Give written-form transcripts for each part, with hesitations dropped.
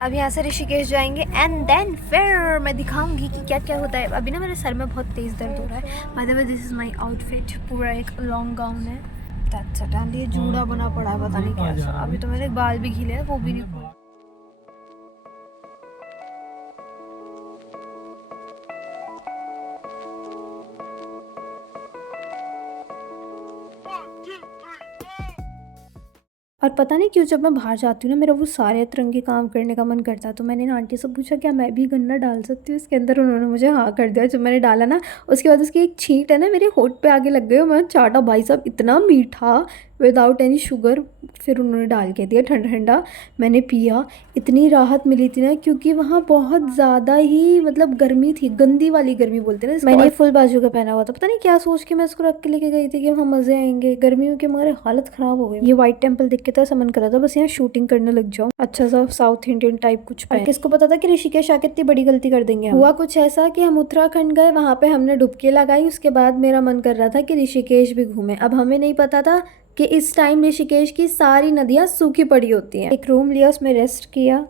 अब यहाँ से ऋषिकेश जाएंगे एंड देन फिर मैं दिखाऊंगी कि क्या क्या होता है। अभी ना मेरे सर में बहुत तेज़ दर्द हो रहा है। By the way this is my outfit, पूरा एक लॉन्ग गाउन है। That's it. एंड ये जूड़ा बना पड़ा है, पता नहीं कैसा। अभी तो मेरे बाल भी गीले हैं, वो भी नहीं खोले। और पता नहीं क्यों जब मैं बाहर जाती हूँ ना, मेरा वो सारे अतरंगी काम करने का मन करता है। तो मैंने ना आंटी से पूछा क्या मैं भी गन्ना डाल सकती हूँ इसके अंदर। उन्होंने मुझे हाँ कर दिया। जब मैंने डाला ना, उसके बाद उसकी एक छींट है ना मेरे होठ पे आगे लग गई और मैं चाटा, भाई साहब इतना मीठा, विदाउट एनी शुगर। फिर उन्होंने डाल के दिया ठंडा ठंडा, मैंने पिया। इतनी राहत मिली थी ना, क्योंकि वहाँ बहुत ज़्यादा ही मतलब गर्मी थी, गंदी वाली गर्मी बोलते हैं ना। मैंने फुल बाजू का पहना हुआ था, पता नहीं क्या सोच के मैं इसको रख के लेके गई थी कि वहाँ मज़े आएंगे। गर्मियों के हमारे हालत ख़राब हो गई। ये वाइट टेम्पल देख के तो ऐसा मन कर रहा था बस यहाँ शूटिंग करने लग जाओ, अच्छा सा साउथ इंडियन टाइप कुछ पहन। किसको पता था कि ऋषिकेश आके इतनी बड़ी गलती कर देंगे। हुआ कुछ ऐसा कि हम उत्तराखंड गए, वहाँ पे हमने डुबकी लगाई। उसके बाद मेरा मन कर रहा था कि ऋषिकेश भी घूमे। अब हमें नहीं पता था कि इस टाइम ऋषिकेश की सारी नदियाँ सूखी पड़ी होती हैं। एक रूम लिया, उसमें रेस्ट किया।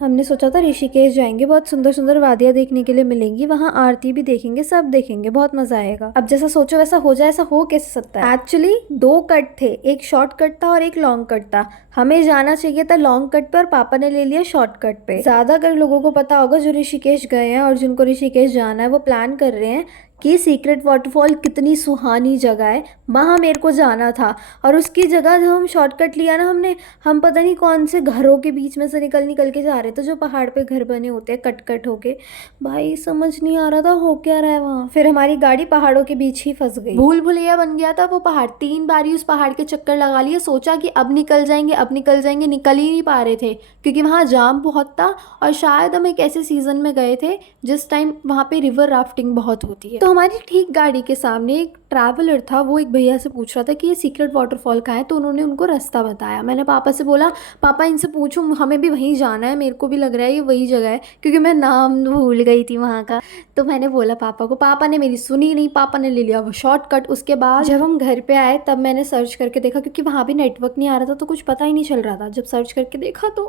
हमने सोचा था ऋषिकेश जाएंगे, बहुत सुंदर सुंदर वादियाँ देखने के लिए मिलेंगी, वहाँ आरती भी देखेंगे, सब देखेंगे, बहुत मजा आएगा। अब जैसा सोचो वैसा हो जाए, ऐसा हो कैसे सकता है। एक्चुअली दो कट थे, एक शॉर्ट कट था और एक लॉन्ग कट था। हमें जाना चाहिए था लॉन्ग कट पे और पापा ने ले लिया शॉर्ट कट पे। ज्यादातर लोगों को पता होगा जो ऋषिकेश गए हैं और जिनको ऋषिकेश जाना है, वो प्लान कर रहे हैं कि सीक्रेट वाटरफॉल कितनी सुहानी जगह है, वहाँ मेरे को जाना था। और उसकी जगह जो हम शॉर्टकट लिया ना हमने, हम पता नहीं कौन से घरों के बीच में से निकल निकल के जा रहे थे, जो पहाड़ पे घर बने होते हैं कट कट होके। भाई समझ नहीं आ रहा था हो क्या रहा है वहाँ। फिर हमारी गाड़ी पहाड़ों के बीच ही फंस गई, भूल भुलैया बन गया था वो पहाड़। 3 बारी उस पहाड़ के चक्कर लगा लिए, सोचा कि अब निकल जाएंगे अब निकल जाएंगे, निकल ही नहीं पा रहे थे क्योंकि वहाँ जाम बहुत था। और शायद हम एक ऐसे सीजन में गए थे जिस टाइम वहाँ पे रिवर राफ्टिंग बहुत होती है। तो हमारी ठीक गाड़ी के सामने एक ट्रैवलर था, वो एक भैया से पूछ रहा था कि ये सीक्रेट वाटरफॉल कहाँ है। तो उन्होंने उनको रास्ता बताया। मैंने पापा से बोला पापा इनसे पूछो, हमें भी वहीं जाना है, मेरे को भी लग रहा है ये वही जगह है, क्योंकि मैं नाम भूल गई थी वहाँ का। तो मैंने बोला पापा को, पापा ने मेरी सुनी नहीं, पापा ने ले लिया वो शॉर्टकट। उसके बाद जब हम घर पे आए तब मैंने सर्च करके देखा, क्योंकि वहाँ भी नेटवर्क नहीं आ रहा था तो कुछ पता ही नहीं चल रहा था। जब सर्च करके देखा तो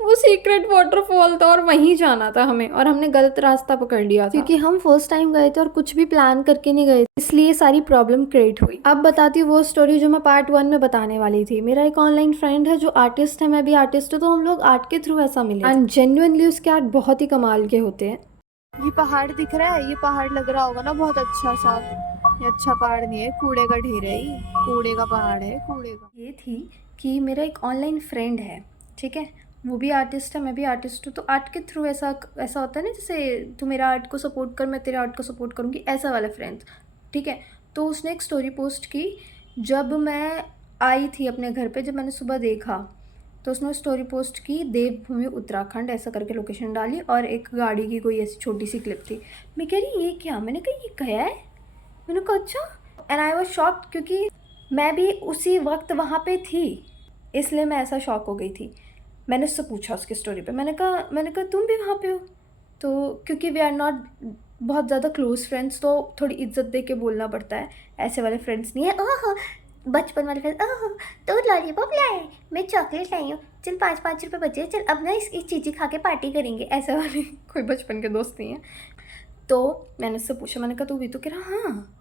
वो सीक्रेट वाटरफॉल था और वहीं जाना था हमें, और हमने गलत रास्ता पकड़ लिया था क्योंकि हम फर्स्ट टाइम गए थे और कुछ भी प्लान करके नहीं गए, इसलिए सारी प्रॉब्लम क्रिएट हुई। अब बताती हूँ वो स्टोरी जो मैं पार्ट 1 में बताने वाली थी। मेरा एक ऑनलाइन फ्रेंड है जो आर्टिस्ट है, मैं भी आर्टिस्ट हूँ, तो हम लोग आर्ट के थ्रू ऐसा मिले एंड जेन्युइनली उसके आर्ट बहुत ही कमाल के होते हैं। ये पहाड़ दिख रहा है, ये पहाड़ लग रहा होगा ना बहुत अच्छा सा। ये अच्छा पहाड़ नहीं है, कूड़े का ढेर है, ये कूड़े का पहाड़ है, कूड़े का। ये थी कि मेरा एक ऑनलाइन फ्रेंड है, ठीक है, वो भी आर्टिस्ट है, मैं भी आर्टिस्ट हूँ। तो आर्ट के थ्रू ऐसा ऐसा होता है ना, जैसे तू मेरा आर्ट को सपोर्ट कर, मैं तेरे आर्ट को सपोर्ट करूँगी, ऐसा वाला फ्रेंड्स, ठीक है। तो उसने एक स्टोरी पोस्ट की जब मैं आई थी अपने घर पे, जब मैंने सुबह देखा तो उसने स्टोरी पोस्ट की, देवभूमि उत्तराखंड ऐसा करके लोकेशन डाली और एक गाड़ी की कोई ऐसी छोटी सी क्लिप थी। मैं कह रही ये क्या, मैंने कहा ये गया है, मैंने कहा अच्छा। एंड आई वॉज शॉक्ड क्योंकि मैं भी उसी वक्त वहाँ पे थी, इसलिए मैं ऐसा शॉक हो गई थी। मैंने उससे पूछा उसकी स्टोरी पे, मैंने कहा तुम भी वहाँ पे हो। तो क्योंकि वी आर नॉट बहुत ज़्यादा क्लोज फ्रेंड्स, तो थोड़ी इज्जत दे के बोलना पड़ता है, ऐसे वाले फ्रेंड्स नहीं है ओह बचपन वाले फ्रेंड्स, ओह तो लॉलीपॉप लाए, मैं चॉकलेट लाई हूँ, चल 5-5 रुपये बचे, चल अब ना इस चीज़ी खा के पार्टी करेंगे, ऐसे वाले कोई बचपन के दोस्त नहीं है। तो मैंने उससे पूछा, मैंने कहा तू भी, तो कह रहा हाँ।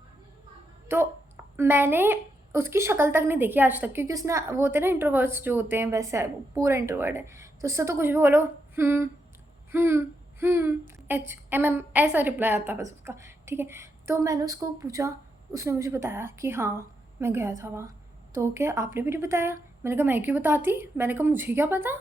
तो मैंने उसकी शक्ल तक नहीं देखी आज तक, क्योंकि उसने वो होते हैं ना इंट्रोवर्ट्स जो होते हैं, वैसा है वो, पूरा इंट्रोवर्ट है। तो उससे तो कुछ भी बोलो HMM ऐसा रिप्लाई आता बस उसका, ठीक है। तो मैंने उसको पूछा, उसने मुझे बताया कि हाँ मैं गया था वहाँ। तो क्या आपने भी नहीं बताया? मैंने कहा मैं क्यों बताती, मैंने कहा मुझे क्या पता।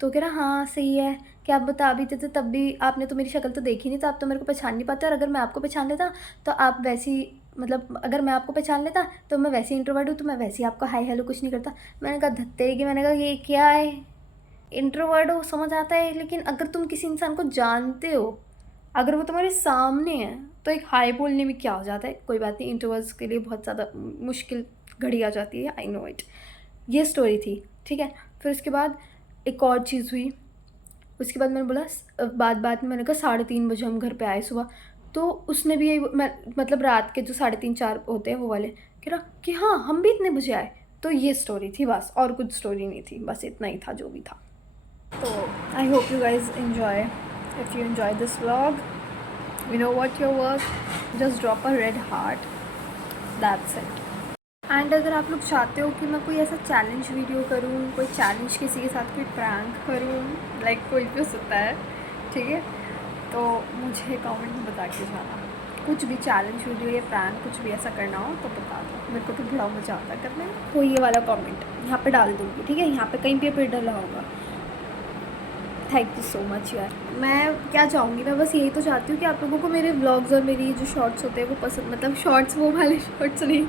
तो कह रहा हाँ सही है कि आप बता भी थे तब भी आपने तो मेरी शक्ल तो देखी नहीं, तो आप तो मेरे को पहचान नहीं पाते, और अगर मैं आपको पहचान लेता तो आप वैसी, मतलब अगर मैं आपको पहचान लेता तो मैं वैसे इंट्रोवर्ट हूँ, तो मैं वैसे ही आपको हाय हेलो कुछ नहीं करता। मैंने कहा धत्ते की, मैंने कहा ये क्या है, इंट्रोवर्ट हो समझ आता है, लेकिन अगर तुम किसी इंसान को जानते हो, अगर वो तुम्हारे सामने है, तो एक हाय बोलने में क्या हो जाता है। कोई बात नहीं, इंट्रोवर्ट्स के लिए बहुत ज़्यादा मुश्किल घड़ी आ जाती है, आई नो इट। ये स्टोरी थी, ठीक है। फिर उसके बाद एक और चीज़ हुई। उसके बाद मैंने बोला बात बात में मैंने कहा 3:30 बजे हम घर पे आए सुबह। तो उसने भी यही मतलब रात के जो 3:30-4 होते हैं वो वाले, कह रहा कि हाँ हम भी इतने बजे आए। तो ये स्टोरी थी बस, और कुछ स्टोरी नहीं थी, बस इतना ही था जो भी था। तो I hope you guys enjoy. If you enjoy this vlog, you know what your work, just drop a red heart. That's it. And अगर आप लोग चाहते हो कि मैं कोई ऐसा चैलेंज वीडियो करूँ, कोई चैलेंज किसी के साथ कोई प्रैंक करूँ, लाइक कोई भी हो सकता है, ठीक है, तो मुझे कमेंट में बता के जाना। कुछ भी चैलेंज वीडियो या प्रैंक कुछ भी ऐसा करना हो तो बता दो, मेरे को तो बड़ा मज़ा आता है करने में। तो ये वाला कमेंट यहाँ पे डाल दूँगी, ठीक है, यहाँ पे कहीं पे डला होगा। थैंक यू सो मच यार। मैं क्या चाहूँगी ना, बस यही तो चाहती हूँ कि आप लोगों को मेरे व्लॉग्स और मेरी जो शॉर्ट्स होते हैं वो पसंद, मतलब शॉर्ट्स वो वाले शॉर्ट्स नहीं,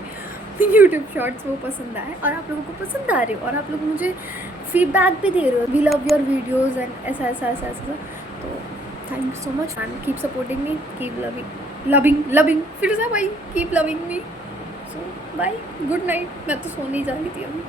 यूट्यूब शॉर्ट्स वो पसंद आए और आप लोगों को पसंद आ रहे हो और आप लोग मुझे फीडबैक भी दे रहे हो, we love your videos and ऐसा ऐसा ऐसा ऐसा। तो thank you so much and keep supporting me, keep loving फिर से भाई, keep loving me. So bye, good night. मैं तो सोने ही जा रही थी अभी।